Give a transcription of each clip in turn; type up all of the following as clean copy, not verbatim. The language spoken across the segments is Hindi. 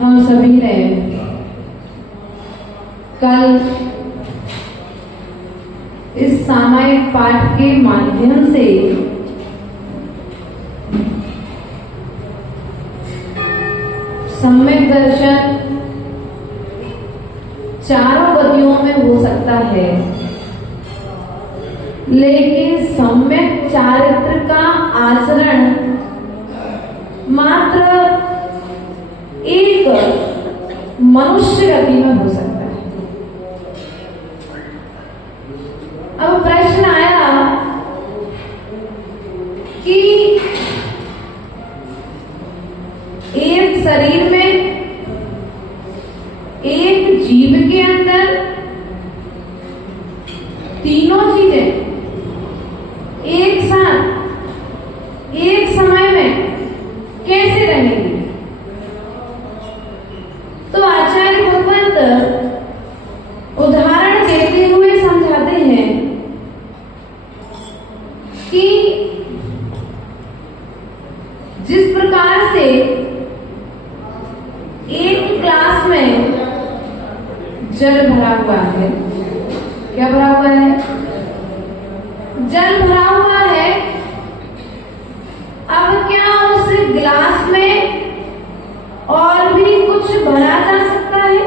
हम सभी ने कल इस सामायिक पाठ के माध्यम से सम्यक दर्शन चारों गतियों में हो सकता है, लेकिन सम्यक चारित्र का आचरण मात्र एक मनुष्य गति में हो सकता है। अब प्रश्न आया कि एक शरीर में, एक जीव के अंदर तीनों चीजें एक साथ एक समय में कैसे रहेंगी? तो आचार्य भगवंत उदाहरण देते हुए समझाते हैं कि जिस प्रकार से एक ग्लास में जल भरा हुआ है, क्या भरा हुआ है? जल भरा हुआ है। अब क्या उस गिलास में और भी कुछ भरा जा सकता है?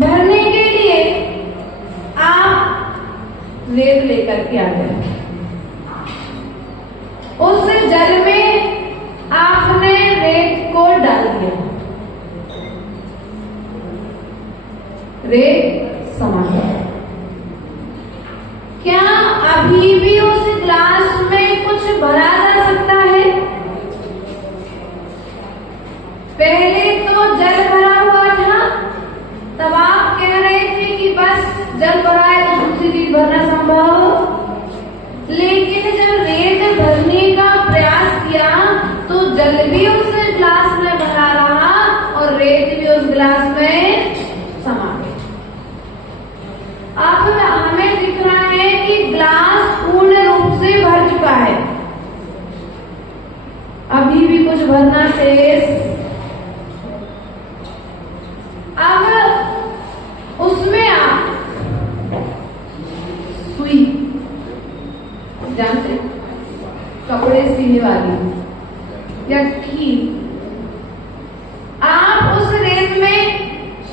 भरने के लिए रेत लेकर के आ गए। उस जल में आपने रेत को डाल दिया, रेत समा गया। क्या अभी भी उस ग्लास में कुछ भरा जा सकता है? पहले तो जल भरा हुआ था, तब आप कह रहे थे कि बस जल भरा है तो दूसरी चीज भरना संभव हो। लेकिन जब रेत भरने का प्रयास किया तो जल भी उस ग्लास में भरा रहा और रेत भी उस ग्लास में समा गई। अब हमें दिख रहा है कि ग्लास पूर्ण रूप से भर चुका है, अभी भी कुछ भरना शेष। अब उसमें आप सुई, जानते कपड़े सीने वाली या कील, आप उस रेत में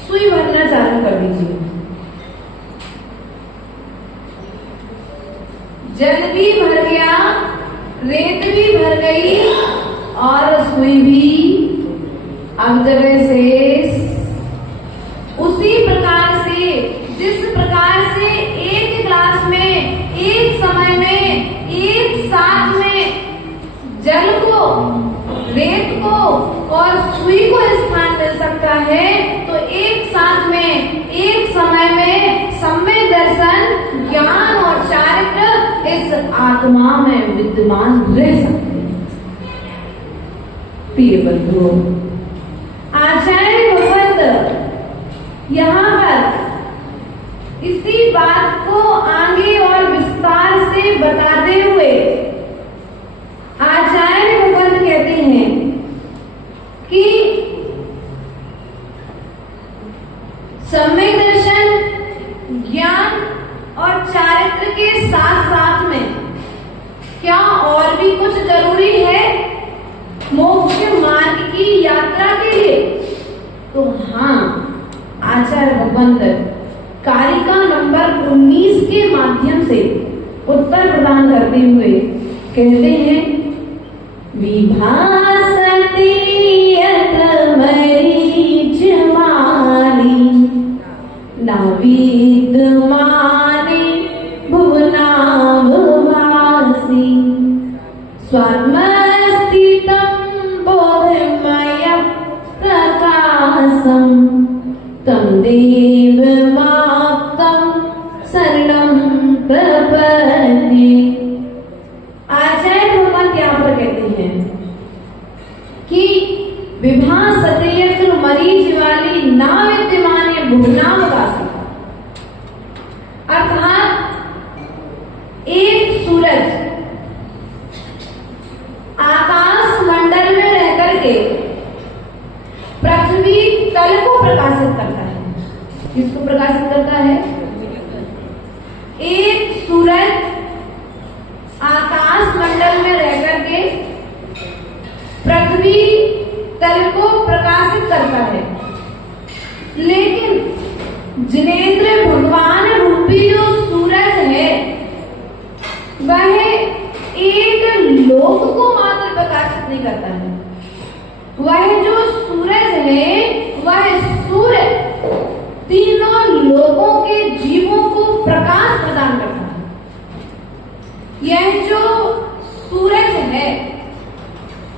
सुई भरना चालू कर दीजिए। जल भी भर गया, रेत भी भर गई और सुई भी अब जगह शेष। उसी प्रकार से जिस प्रकार से एक ग्लास में एक समय में एक साथ में जल को, रेत को और सुई को स्थान मिल सकता है, तो एक साथ में एक समय में सम्यक दर्शन, ज्ञान और चारित्र इस आत्मा में विद्यमान रह सकते हैं। प्रिय बंधुओं, आचार्य भगवत यहाँ पर इसी बात को आगे और विस्तार से बताते हुए आचार्य भगवत कहते हैं कि सम्यक दर्शन, ज्ञान और चारित्र के साथ साथ में क्या और भी कुछ जरूरी है मोक्ष मार्ग की यात्रा के लिए? तो हाँ, आचार्य भगवंत कारिका नंबर 19 के माध्यम से उत्तर प्रदान करते हुए कहते हैं, विभासते यत मरीच माली न विद्यमाने भुवनाववासी स्वात्मस्थितं बोधमय प्रकाशम् तं देवमाप्तं शरणं प्रपद्ये। आचार्य भगवत यहाँ पर कहते हैं कि विभासते यत्र मरीच वाली ना विद्यमाने भुवनाववासी, अर्थात एक सूरज आकाश मंडल में रह करके पृथ्वी तल को प्रकाशित करता है। किसको प्रकाशित करता है? एक सूरज आकाश मंडल में रह करके पृथ्वी तल को प्रकाशित करता है, लेकिन जिनेंद्र भगवान रूपी जो सूरज है वह एक लोक को मात्र प्रकाशित नहीं करता है। वह जो सूरज है वह सूर्य तीनों लोगों के जीवों को प्रकाश प्रदान करता है। यह जो सूरज है,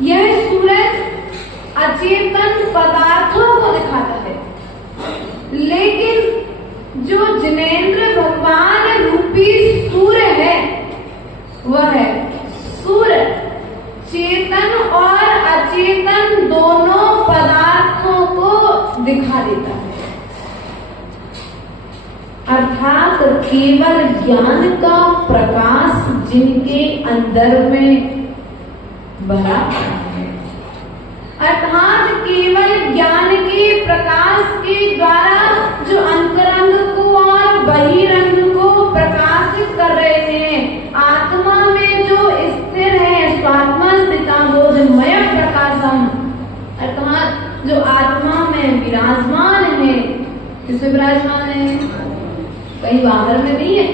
यह सूरज अचेतन पदार्थों को दिखाता है, लेकिन जो जिनेंद्र भगवान रूपी सूर्य है वह सूर्य चेतन और अचेतन दोनों पदार्थों को दिखा देता है। अर्थात केवल ज्ञान का प्रकाश जिनके अंदर में भरा है, अर्थात केवल ज्ञान के प्रकाश के द्वारा जो अंतरंग को और बहिरंग को प्रकाशित कर रहे हैं, आत्मा में जो स्थिर है, स्वात्मा स्थिता बोधमय प्रकाशम, अर्थात जो आत्मा में विराजमान है। किसमें विराजमान है? कहीं बाहर में नहीं है,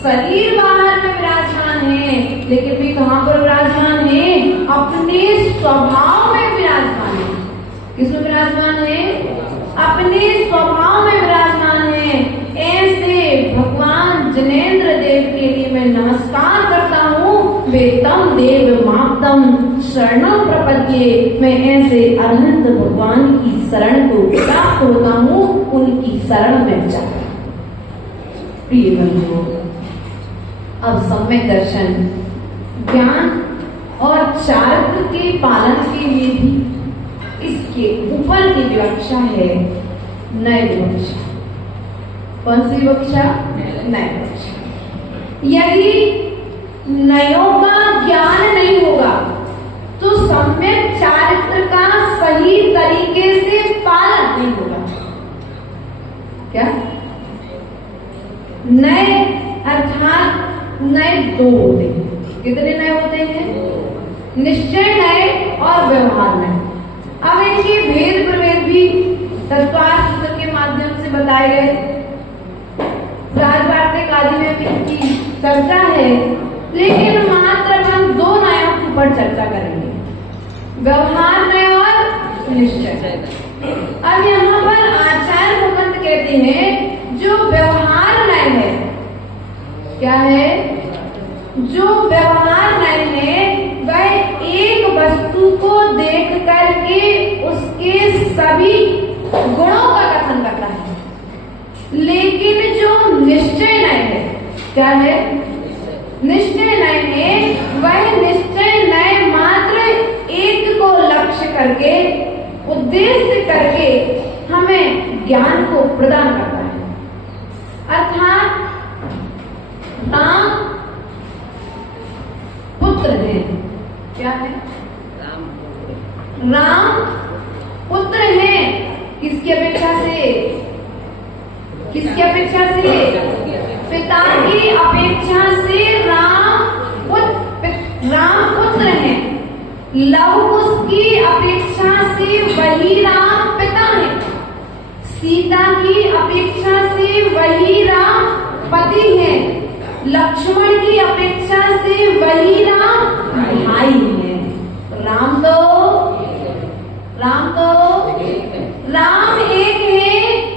शरीर बाहर में विराजमान है, लेकिन भी कहाँ पर विराजमान है? अपने स्वभाव में विराजमान है। किसमें विराजमान है? अपने स्वभाव में विराजमान है। ऐसे भगवान जिनेंद्र देव के लिए मैं नमस्कार करता हूँ। वे तम देव मातम शरणम प्रपद्ये। मैं ऐसे अनंत भगवान की शरण को प्राप्त होता हूँ, उनकी शरण में जाकर। प्रिय बंधुओं, अब सम्यक दर्शन, ज्ञान और चारित्र के पालन के लिए भी इसके ऊपर की विवक्षा है नय विवक्षा। कौन सी विवक्षा? नय विवक्षा। यदि नयों का ज्ञान नहीं होगा तो सम्यक चारित्र का सही तरीके से पालन नहीं होगा। क्या? नय अर्थात नय दो होते हैं। कितने नय होते हैं? निश्चय नय और व्यवहार नय। अब इनके भेद प्रभेद भी तत्वशास्त्र के माध्यम से बताए गए। राजवार्तिक आदि में भी इनकी चर्चा है, लेकिन मात्र हम दो नयों के ऊपर चर्चा करेंगे, व्यवहार नय और निश्चय। अब यहाँ पर आचार्य भगवंत कहते हैं जो व्यवहार नय है, क्या है? जो व्यवहार नय है वह एक वस्तु को देख करके उसके सभी गुणों का कथन करता है, लेकिन जो निश्चय नय है, क्या है? निश्चय नय है वह निश्चय नय मात्र एक को लक्ष्य करके, उद्देश्य करके हमें ज्ञान को प्रदान करता है। अर्थात राम पुत्र है। क्या है? राम पुत्र है। किसकी अपेक्षा से? किसकी अपेक्षा से? पिता की अपेक्षा से राम पुत्र है। लव कुश की अपेक्षा से वही राम पिता है। सीता की अपेक्षा से वही राम पति है। लक्ष्मण की अपेक्षा से वही राम भाई है। राम एक है,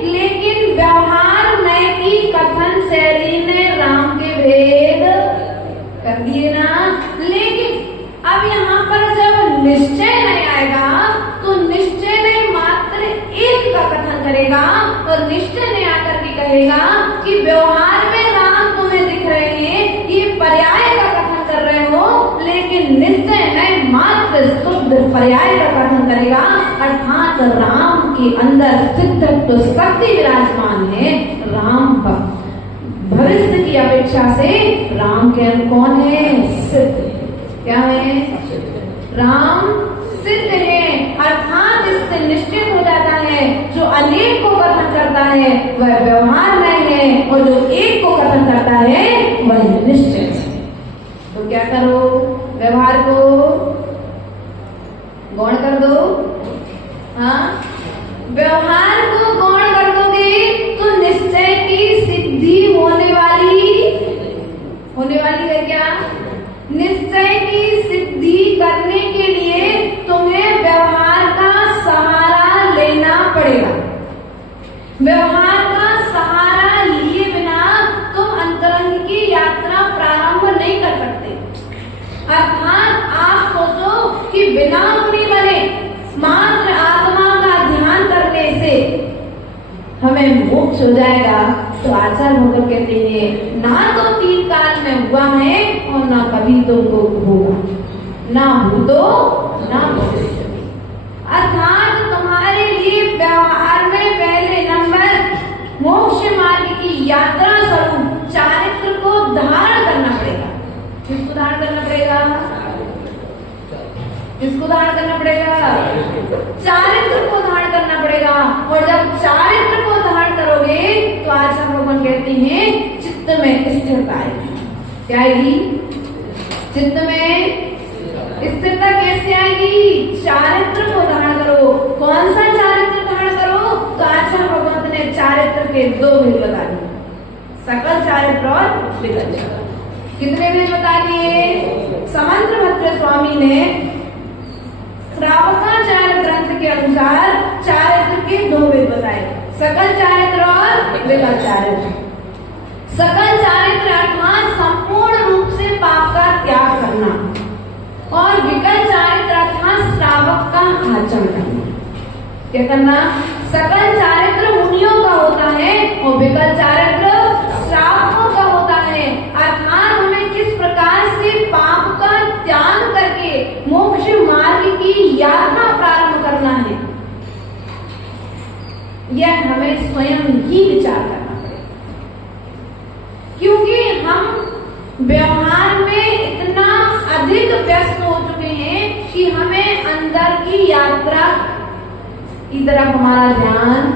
लेकिन व्यवहार नय की कथन शैली ने राम के भेद कर दिए ना। लेकिन अब यहाँ पर जब निश्चय नहीं आएगा तो निश्चय नहीं मात्र एक का कथन करेगा, और निश्चय नहीं आकर के कहेगा कि व्यवहार में राम तुम्हें दिख रहे हैं, ये पर्याय का कथन कर रहे हो, लेकिन निश्चय नहीं मात्र शुद्ध पर्याय का कथन करेगा। अर्थात राम के अंदर सिद्धत्व शक्ति विराजमान है। राम भविष्य की अपेक्षा से राम के अंदर कौन है? सिद्ध। क्या है? राम सिद्ध है। अर्थात इससे निश्चित हो जाता है जो अनेक को कथन करता है वह व्यवहार नहीं है, और जो एक को कथन करता है वह निश्चय है। तो क्या करो? व्यवहार को गौण कर दो। हाँ, व्यवहार को गौण कर दोगे तो निश्चय की सिद्धि होने वाली है। क्या? निश्चय की सिद्धि करने के लिए तुम्हें व्यवहार का सहारा लेना पड़ेगा। व्यवहार का सहारा लिए बिना तुम अंतरंग की यात्रा प्रारंभ नहीं कर सकते। अर्थात आप सोचो कि बिना मुनि बने मात्र आत्मा का ध्यान करने से हमें मोक्ष हो जाएगा, तो आचार्य भगवत कहते हैं ना तो 3 काल में हुआ है और ना कभी तुमको होगा, ना भूतो ना भविष्य। अर्थात तुम्हारे लिए व्यवहार में पहले नंबर मोक्ष मार्ग की यात्रा स्वरूप चारित्र को धारण करना पड़ेगा। किसको धारण करना पड़ेगा? किसको धारण करना पड़ेगा? चारित्र को धारण करना पड़ेगा। और जब चारित्र को धारण करोगे तो आचार्य भगवान कहते हैं चित्त में स्थिरता आएगी। क्या आएगी? चित्त में स्थिरता कैसे आएगी? चारित्र को धारण करो। कौन सा चारित्र धारण करो? तो आचार्य भगवंत ने चारित्र के 2 भेद बता दिए। सकल चारित्र और विकल चारित्र। कितने भेद बता दिए? समंत भद्र स्वामी ने श्रावकाचार्य ग्रंथ के अनुसार चारित्र के 2 भेद बताए, सकल चारित्र और विकल चारित्र। सकल चारित्र अर्थात संपूर्ण रूप से पाप का त्याग करना, और विकल चारित्र अर्थात श्रावक का आचरण करना। क्या करना? सकल चारित्र मुनियों का होता है और विकल चारित्र श्रावकों का होता है। अर्थात हमें किस प्रकार से पाप का त्याग करके मोक्ष मार्ग की यात्रा प्रारंभ करना है, यह हमें स्वयं ही विचार करना पड़ेगा। क्योंकि हम व्यवहार में इतना अधिक व्यस्त हो चुके हैं कि हमें अंदर की यात्रा की तरफ हमारा ध्यान,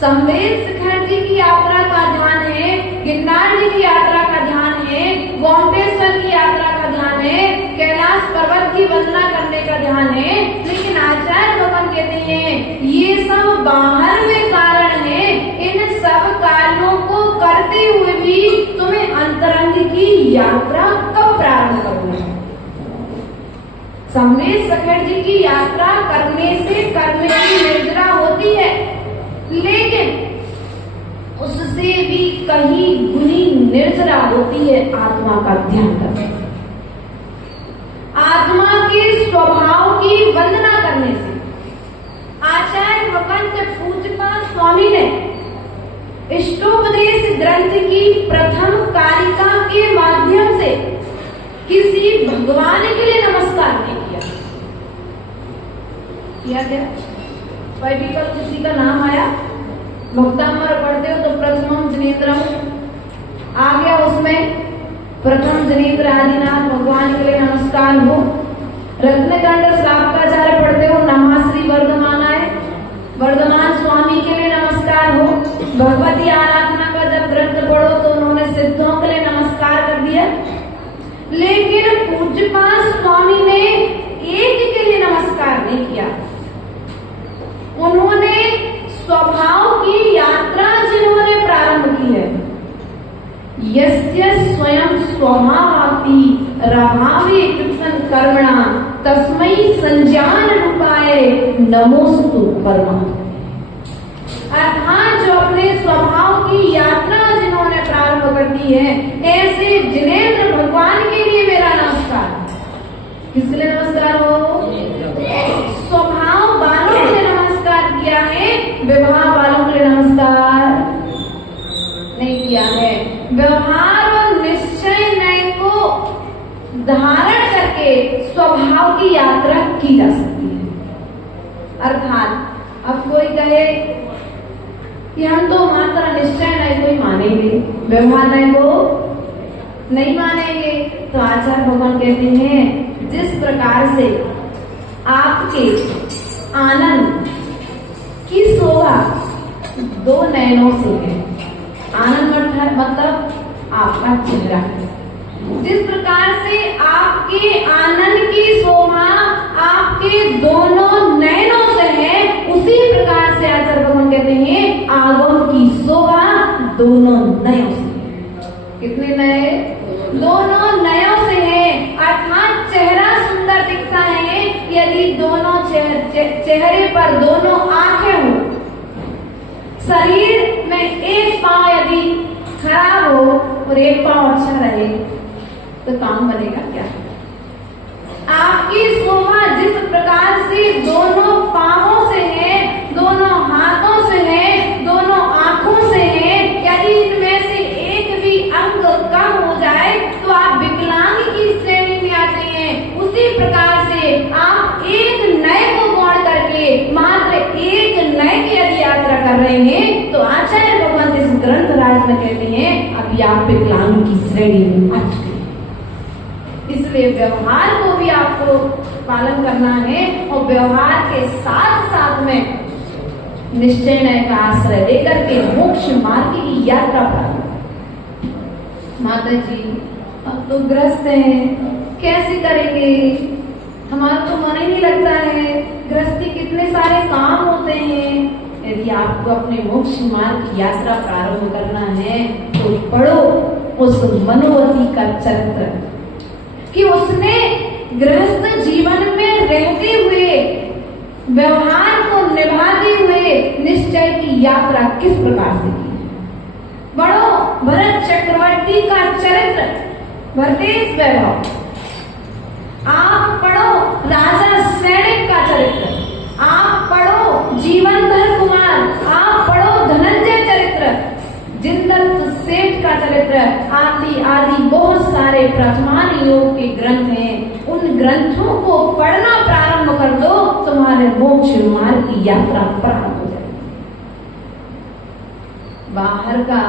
संवेद शिखर जी की यात्रा का ध्यान है, गिरनार जी की यात्रा का ध्यान है, गोमटेश्वर की यात्रा का ध्यान है, कैलाश पर्वत की वंदना करने का ध्यान है। लेकिन आचार्य भगवान कहते हैं ये सब बाहर में कारण है, इन सब कार्यों को करते हुए भी तुम्हें अंतरंग की यात्रा कब प्रारंभ करनी है? संवेद शिखर जी की यात्रा करने से कर्म की निर्जरा होती है, लेकिन उससे भी कहीं गुनी निर्जरा होती है आत्मा का ध्यान करने से, आत्मा के स्वभाव की वंदना करने से। आचार्य भगवंत पूज्यपाद स्वामी ने इष्टोपदेश ग्रंथ की प्रथम कारिका के माध्यम से किसी भगवान के लिए नमस्कार नहीं किया क्या? वैदिकल किसी का नाम आया, भक्तामर पढ़ते हो तो प्रथमम जनेत्रम आ गया, उसमें प्रथम जनेत्र आदिनाथ भगवान के लिए नमस्कार हो। रत्नकंड श्लाकाचार्य पढ़ते हो, नमाश्री वर्धमानाय वर्धमान स्वामी के लिए नमस्कार हो। भगवती आराधना का जब ग्रंथ पढ़ो तो उन्होंने सिद्धों के लिए नमस्कार कर दिया। लेकिन पूज्यपाद स्वामी ने एक के लिए नमस्कार नहीं किया, उन्होंने स्वभाव की यात्रा जिन्होंने प्रारंभ की है, यस्य स्वयं स्वभावापि रभावे कृत्सन कर्मणा तस्मै संज्ञान रूपाय नमोस्तु कर्मा। अर्थात जो अपने स्वभाव की यात्रा जिन्होंने प्रारंभ कर दी है, ऐसे जिनेंद्र भगवान के लिए मेरा नमस्कार। किसके लिए नमस्कार हो? स्वभाव वालों के लिए नमस्कार किया है, व्यवहार वालों के लिए नमस्कार नहीं किया है। व्यवहार और निश्चय नय को धारण करके स्वभाव की यात्रा की जा सकती है। अर्थात अब कोई कहे कि हम तो मात्र निश्चय नय को ही मानेंगे, व्यवहार नय को नहीं मानेंगे, तो आचार्य भगवान कहते हैं जिस प्रकार से आपके आनंद की शोभा 2 नयनों से है, आनंद मतलब आपका चेहरा, जिस प्रकार से आपके आनंद की शोभा आपके दोनों नयनों से है, उसी प्रकार से आचार्य भगवान कहते हैं आगम की शोभा दोनों नयों से। कितने नए? दोनों नयों से है। अर्थात चेहरा सुंदर दिखता है यदि दोनों चेहरे पर दोनों आंखें हो। शरीर में एक पांव यदि खराब हो और एक पांव अच्छा रहे तो काम बनेगा क्या? आपकी शोभा जिस प्रकार से दोनों पांवों से है, दोनों हाथों से है, दोनों आंखों से है, यदि इनमें से एक भी अंग कम हो जाए तो आप विकलांग की श्रेणी में आते हैं। उसी प्रकार से आप एक नए को गौण करके मात्र एक नए की यदि यात्रा कर रहे हैं तो आचार्य भगवान इस ग्रंथ राज में कहते हैं अभी आप विकलांग की श्रेणी में आ चुके हैं। इसलिए व्यवहार को भी आपको पालन करना है और व्यवहार के साथ साथ में निश्चय नय का आश्रय लेकर के मोक्ष मार्ग की यात्रा प्रारंभ। माता जी अब तो ग्रस्त हैं, कैसे करेंगे? हमारा तो मन ही नहीं लगता है, गृहस्थी कितने सारे काम होते हैं, यदि आपको अपने मोक्ष मार्ग की यात्रा प्रारंभ करना है तो पढ़ो उस मनोवती का चरित्र कि उसने गृहस्थ जीवन में रहते हुए व्यवहार को निभाते हुए निश्चय की यात्रा किस प्रकार से की। पढ़ो भरत चक्रवर्ती का चरित्र, भरतेश वैभव। आप पढ़ो राजा सैनिक का चरित्र, आप पढ़ो जीवनधर कुमार, आप पढ़ो धनंजय चरित्र, जिंदल सेठ का चरित्र, आदि आदि बहुत सारे प्रथमान योग के ग्रंथ हैं। उन ग्रंथों को पढ़ना प्रारंभ कर दो, तुम्हारे मोक्ष मार्ग की यात्रा प्रारंभ हो जाएगी। बाहर का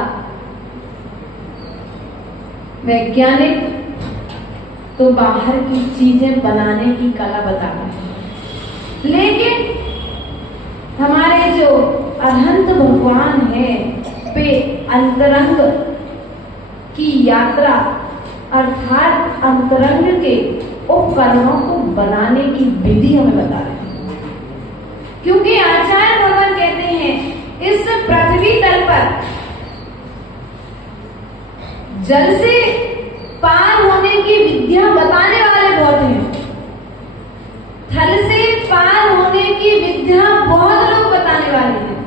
वैज्ञानिक तो बाहर की चीजें बनाने की कला बता रहे हैं, लेकिन हमारे जो अनंत भगवान है पे अंतरंग की यात्रा अर्थात अंतरंग के उपकरणों को बनाने की विधि हमें बता रहे हैं। क्योंकि आचार्य भगवान कहते हैं इस पृथ्वी तल पर जल से पार होने की विद्या बताने वाले बहुत हैं, थल से पार होने की विद्या बहुत लोग बताने वाले हैं,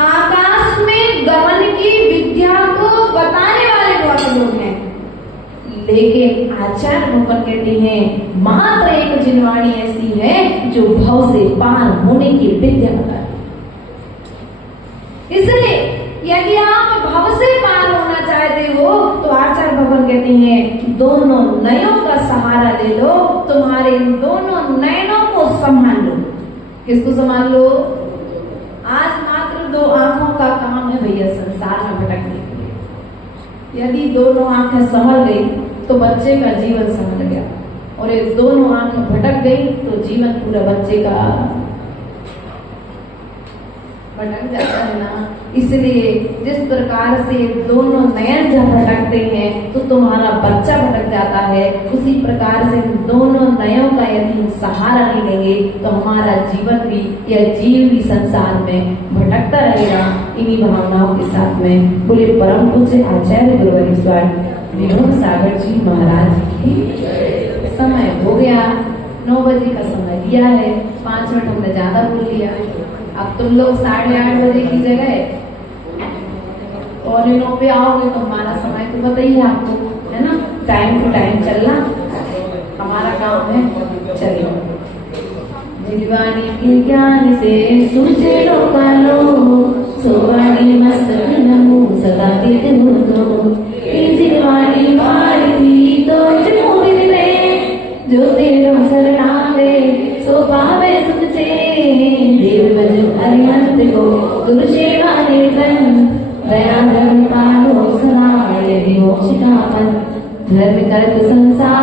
आकाश में गमन की विद्या को बताने वाले बहुत लोग हैं, लेकिन आचार्य भगवान कहते हैं मात्र एक जिनवाणी ऐसी है जो भव से पार होने की विद्या बताती है। इसलिए यदि आप भव से पार होना चाहते हो तो आचार्य भगवान कहते हैं दोनों नयनों का सहारा ले लो, तुम्हारे इन दोनों नयनों को संभाल लो। किसको संभाल लो? आज मात्र दो आंखों का काम है भैया संसार में भटकने के लिए। यदि दोनों आंखें संभल गई तो बच्चे का जीवन संभल गया, और ये दोनों आंखें भटक गई तो जीवन पूरा बच्चे का भटक जाता है ना। इसलिए जिस प्रकार से दोनों नयन जब भटकते हैं तो तुम्हारा बच्चा भटक जाता है, उसी प्रकार से दोनों नयों का यदि सहारा नहीं लेंगे तो हमारा जीवन भी या जीव भी संसार में भटकता रहेगा। इन्हीं भावनाओं के साथ में बोले परम पूज्य आचार्य गुरुवर स्वामी विनोद सागर जी महाराज की समय हो गया, 9 बजे का समय दिया है, 5 मिनट हमने ज्यादा बोल लिया। अब तुम लोग 8:30 बजे की जगह और इनों पे आओगे तो हमारा समय तो पता ही है आपको, है ना, टाइम टू टाइम चलना हमारा काम है। चलिए जिलवाणी के ज्ञान से सूझे लोकालो सोवाणी मस्तक नमो सदा के दो जिलवाणी मारती तो जमोरी दे जो तेरो शरणाले सो पावे सुख से देव भज अरिहंत को गुरु सेवा निर्धन दया धर्म पालो सदा यदि मोक्ष का धर्म करत संसार